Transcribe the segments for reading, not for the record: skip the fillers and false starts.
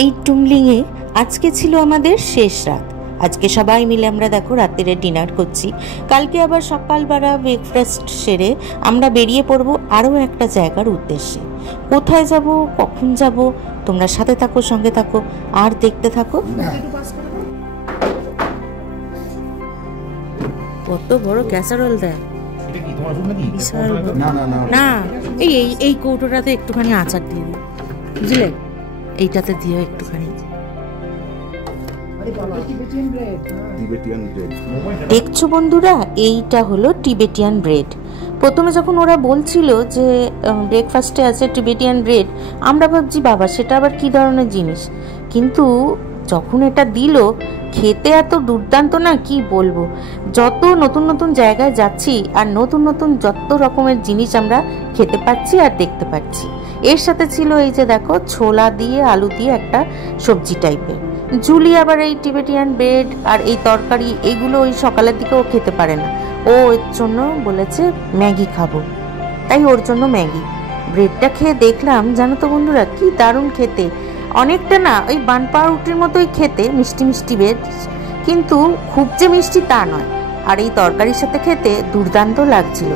এই টুমলিংয়ে আজকে ছিল আমাদের শেষ রাত। আজকে সবাই মিলে আমরা দেখো রাত্রে ডিনার করছি। কালকে আবার সকালবেলা ব্রেকফাস্ট সেরে আমরা বেরিয়ে পড়বো আরও একটা জায়গার উদ্দেশ্যে। কোথায় যাব, কখন যাব, তোমরা সাথে থাকো, সঙ্গে থাকো আর দেখতে থাকো। কত বড় ক্যাসারোল দেয়, না এই এই কৌটোটাতে একটুখানি আচার দিয়ে দিই, বুঝলে, এইটাতে দিও একটুখানি। দেখছো বন্ধুরা, এইটা হলো টিবেটিয়ান ব্রেড। প্রথমে যখন ওরা বলছিল যে ব্রেকফাস্টে আছে টিবেটিয়ান ব্রেড, আমরা ভাবছি বাবা সেটা আবার কি ধরনের জিনিস, কিন্তু যখন এটা দিল খেতে এত দুর্দান্ত না, কি বলবো। যত নতুন নতুন জায়গায় যাচ্ছি আর নতুন নতুন যত রকমের জিনিস আমরা খেতে পাচ্ছি আর দেখতে পাচ্ছি। এর সাথে ছিল এই যে দেখো ছোলা দিয়ে আলু দিয়ে একটা সবজি টাইপের। জুলি আবার এই টিবেটিয়ান ব্রেড আর এই তরকারি এইগুলো ওই সকালের দিকেও খেতে পারে না, ও এর জন্য বলেছে ম্যাগি খাবো, তাই ওর জন্য ম্যাগি। ব্রেডটা খেয়ে দেখলাম জানো তো বন্ধুরা, কি দারুণ খেতে, অনেকটা না ওই বান পাউরুটির মতোই খেতে, মিষ্টি মিষ্টি ব্রেড, কিন্তু খুব যে মিষ্টি তা নয়। আর এই তরকারির সাথে খেতে দুর্দান্ত লাগছিল।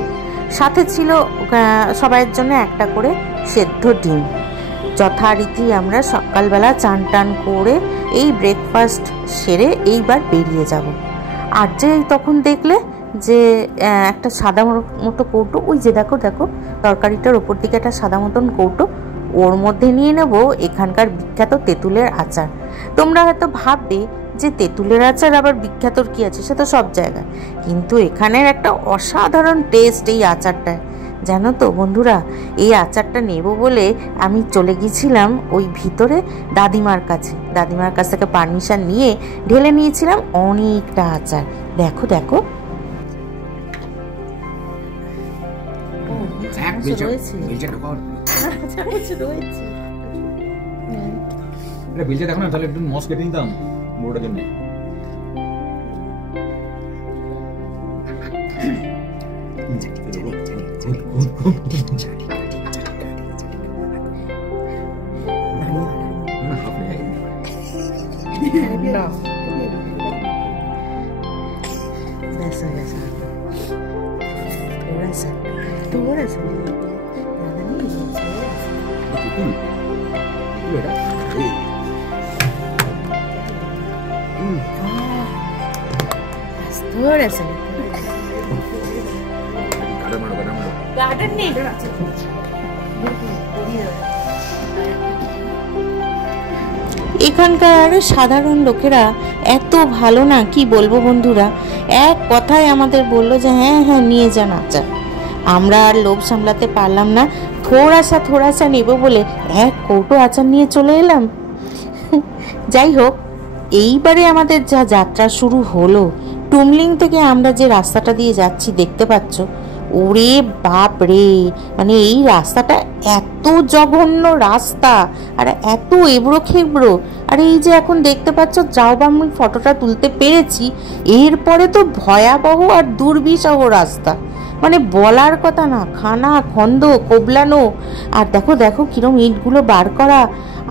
সাথে ছিল সবাইয়ের জন্য একটা করে সেদ্ধ ডিম। যথারীতি আমরা সকালবেলা চান টান করে এই ব্রেকফাস্ট সেরে এইবার বেরিয়ে যাব। আর যে তখন দেখলে যে একটা সাদা মতো কৌটো, ওই যে দেখো দেখো তরকারিটার ওপর দিকে একটা সাদা মতন কৌটো, ওর মধ্যে নিয়ে নেব এখানকার বিখ্যাত তেঁতুলের আচার। তোমরা হয়তো ভাববে যে তেঁতুলের আচার আবার বিখ্যাতর কি আছে, সে তো সব জায়গায়, কিন্তু এখানের একটা অসাধারণ টেস্ট এই আচারটায়। জানো তো বন্ধুরা, এই আচারটা নেব বলে আমি চলে গিয়েছিলাম ওই ভিতরে দাদিমার কাছে। দাদিমার কাছ থেকে পারমিশন নিয়ে ঢেলে নিয়েছিলাম অনেকটা আচার। দেখো দেখো দেখো না, তাহলে একটু মস কেটে নিতাম বড়টার জন্য। এখানকার সাধারণ লোকেরা এত ভালো না, কি বলবো বন্ধুরা। এক কথায় আমাদের বললো যে হ্যাঁ হ্যাঁ নিয়ে যান আচার। আমরা আর লোভ সামলাতে পারলাম না, থোড়াসা নেব বলে এক কৌটো আচার নিয়ে চলে এলাম। যাই হোক, এইবারে আমাদের যা যাত্রা শুরু হলো, টুমলিং থেকে আমরা যে রাস্তাটা দিয়ে যাচ্ছি দেখতে পাচ্ছ, ওরে বাপ রে, মানে এই রাস্তাটা এত জঘন্য রাস্তা আর এত এবড়ো খেবড়ো। আর এই যে এখন দেখতে পাচ্ছ যাও বা আমি ফটোটা তুলতে পেরেছি, এরপরে তো ভয়াবহ আর দুর্বিষহ রাস্তা, মানে বলার কথা না, খানা খন্দ কোবলানো। আর দেখো দেখো কিরম ইটগুলো বার করা,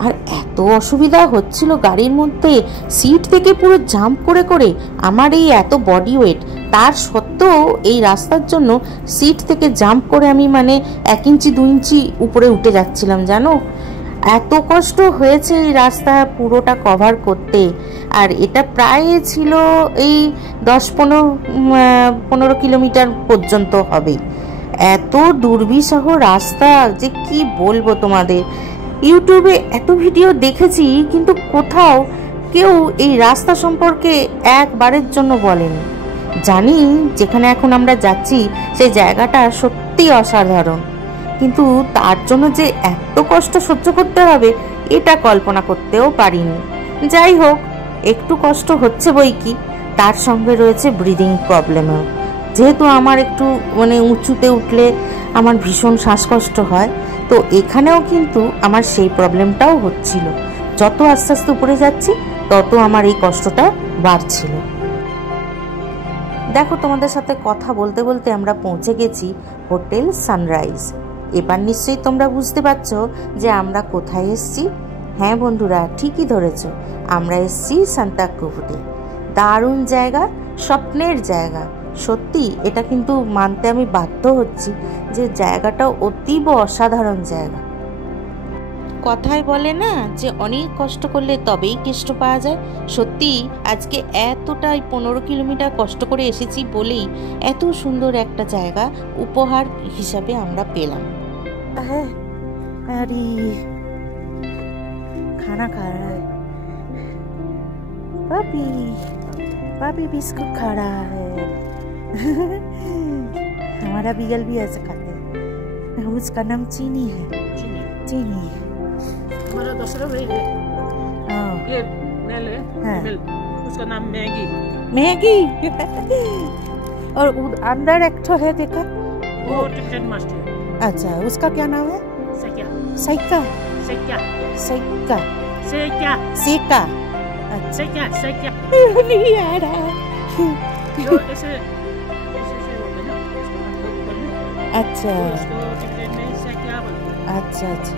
আর এত অসুবিধা হচ্ছিল গাড়ির মধ্যে, সিট থেকে পুরো জাম্প করে করে। আমার এই এত বডি ওয়েট, তার সত্ত্বেও এই রাস্তার জন্য সিট থেকে জাম্প করে আমি মানে 1 ইঞ্চি 2 ইঞ্চি উপরে উঠে যাচ্ছিলাম জানো। এত কষ্ট হয়েছে এই রাস্তা পুরোটা কভার করতে। আর এটা প্রায় ছিল এই 10-15 কিলোমিটার পর্যন্ত হবে। এত দুর্বিষহ রাস্তা যে কি বলবো তোমাদের। ইউটিউবে এত ভিডিও দেখেছি, কিন্তু কোথাও কেউ এই রাস্তা সম্পর্কে একবারের জন্য বলেনি। জানি যেখানে এখন আমরা যাচ্ছি সেই জায়গাটা সত্যি অসাধারণ, কিন্তু তার জন্য যে এত কষ্ট সহ্য করতে হবে এটা কল্পনা করতেও পারিনি। যাই হোক, একটু কষ্ট হচ্ছে বই কি, তার সঙ্গে রয়েছে ব্রিদিং প্রবলেমও। যেহেতু আমার একটু মানে উঁচুতে উঠলে আমার ভীষণ শ্বাসকষ্ট হয়, তো এখানেও কিন্তু আমার সেই প্রবলেমটাও হচ্ছিল। যত আস্তে আস্তে উপরে যাচ্ছি তত আমার এই কষ্টটা বাড়ছিল। দেখো তোমাদের সাথে কথা বলতে বলতে আমরা পৌঁছে গেছি হোটেল সানরাইজ। এবার নিশ্চয়ই তোমরা বুঝতে পারছো যে আমরা কোথায় এসেছি। হ্যাঁ বন্ধুরা, ঠিকই ধরেছ, আমরা এসেছি সান্তাক্রুজে। দারুণ জায়গা, স্বপ্নের জায়গা। সত্যি এটা কিন্তু মানতে আমি বাধ্য হচ্ছি যে জায়গাটা অতীব অসাধারণ জায়গা। কথায় বলে না যে অনেক কষ্ট করলে তবেই কেষ্ট পাওয়া যায়। সত্যি আজকে এতটাই 15 কিলোমিটার কষ্ট করে এসেছি বলেই এত সুন্দর একটা জায়গা উপহার হিসাবে আমরা পেলাম। अरे खाना खा रहा है पापी, पापी बिस्कुट खा रहा है। हमारा बीगल भी ऐसे खाते हैं। उसका नाम चीनी है। चीनी हमारा दूसरा भाई है, ये मेल है, मेल, उसका नाम मैगी। मैगी और अंदर एक ठो है, देखा वो टिबेटन मास्टर। अच्छा, उसका क्या नाम है? सेक्या। सैका सेक्या। सैका सेक्या। सेका। सेक्या। सेक्या नहीं आ रहा। जो ऐसे ऐसे होते ना, इसको मतलब ऊपर में, अच्छा उसको टिबेटन में सेक्या बोलते हैं। अच्छा अच्छा,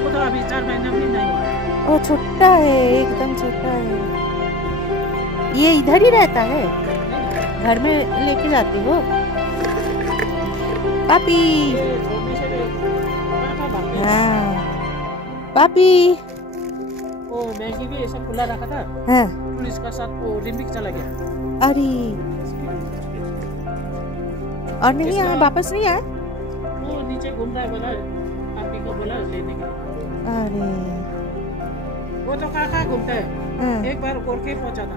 वो तो अभी 4 महीना भी नहीं हुआ। वो छोटा है, एकदम छोटा है। ये इधर ही रहता है, घर में लेके जाती हो पापी? ये छोड़ने से भी बड़ा भागते हैं। हाँ पापी। वो मैगी भी ऐसा खुला रखा था, हाँ पुलिस का साथ वो ओलंपिक चला गया। अरे, और नहीं आए, वापस नहीं आए? वो नीचे घूम रहा है, बोला आपी को बोला लेने के लिए। अरे वो तो कहाँ घूमता है, हाँ। एक बार कोर के पहुंचा था।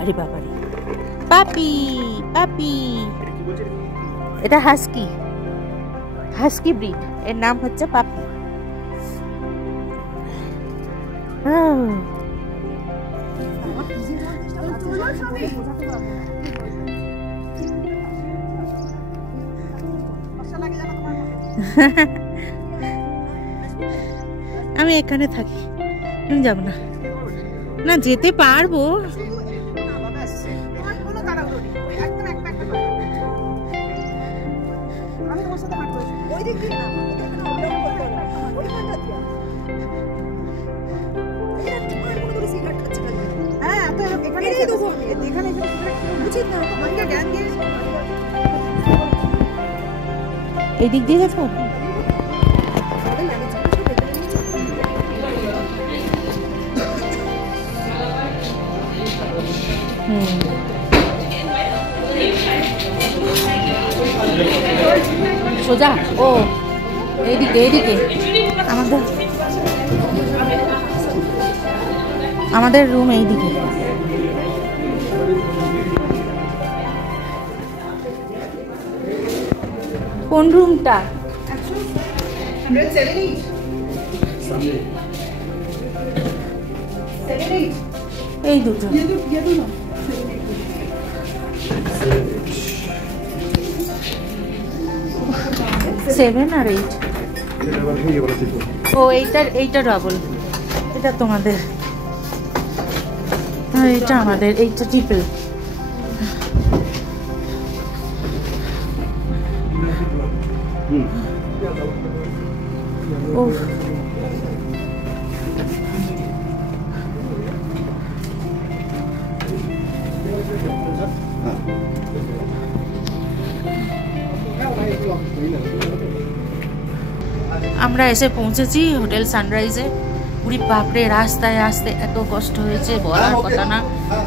अरे बाबा रे, पापी पापি। এটা হাস্কি, হাস্কি ব্রিড, এর নাম হচ্ছে পাপি। আমি এখানে থাকি, আমি যাব না। না যেতে পারবো, এদিক দিয়ে গেছো? সোজা, ও এইদিকে এইদিকে। আমাদের রুম এইদিকে। কোন রুমটা? এই দুটো। 7 আর 8। ও এইটা ডাবল, এটা তোমাদের, আর এটা আমাদের, এইটা ট্রিপল। ও আমরা এসে পৌঁছেছি হোটেল সানরাইজে। পুরি বাপরে, রাস্তায় আসতে এত কষ্ট হয়েছে বলার কথা না।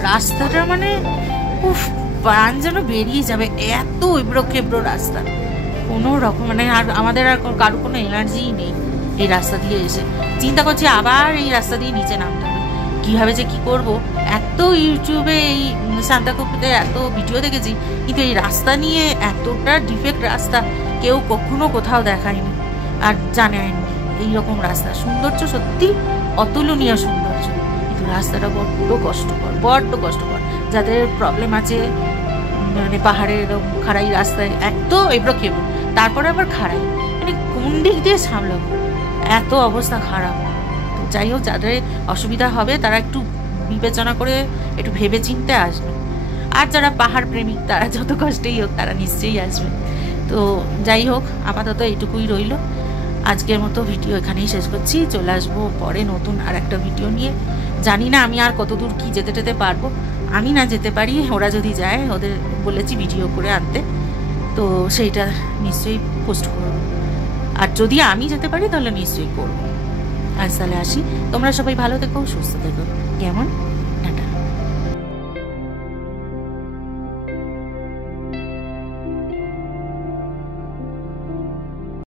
রাস্তাটা মানে উফ, প্রাণ যেন বেরিয়ে যাবে, এত এবড়ো খেবড়ো রাস্তা। কোনো রকম মানে আর আমাদের আর কারো কোনো এনার্জিই নেই এই রাস্তা দিয়ে এসে। চিন্তা করছি আবার এই রাস্তা দিয়ে নিচে নামতে হবে, কীভাবে যে কী করবো। এত ইউটিউবে এই সান্তাক্রুজে এত ভিডিও দেখেছি, কিন্তু এই রাস্তা নিয়ে এতটা ডিফেক্ট রাস্তা কেউ কখনো কোথাও দেখায়নি আর জানেনি। এইরকম রাস্তা সৌন্দর্য সত্যি অতুলনীয় সৌন্দর্য, কিন্তু রাস্তাটা বড্ড কষ্টকর। যাদের প্রবলেম আছে মানে পাহাড়ের এরকম খাড়াই রাস্তায় এত এবড়ো খেবড়ো, তারপরে আবার খাড়াই, মানে কোন দিক দিয়ে সামলাবো, এত অবস্থা খারাপ। তো যাই হোক, যাদের অসুবিধা হবে তারা একটু বিবেচনা করে একটু ভেবে চিন্তে আসবে। আর যারা পাহাড় প্রেমিক তারা যত কষ্টেই হোক তারা নিশ্চয়ই আসবে। তো যাই হোক, আপাতত এইটুকুই রইল। আজকের মতো ভিডিও এখানেই শেষ করছি। চলে আসবো পরে নতুন আর একটা ভিডিও নিয়ে। জানি না আমি আর কতদূর কি যেতে টেতে পারবো, আমি না যেতে পারি, ওরা যদি যায়, ওদের বলেছি ভিডিও করে আনতে, তো সেইটা নিশ্চয়ই পোস্ট করবো। আর যদি আমি যেতে পারি তাহলে নিশ্চয়ই করবো। আজ তাহলে আসি, তোমরা সবাই ভালো থেকো, সুস্থ থেকো। কেমন?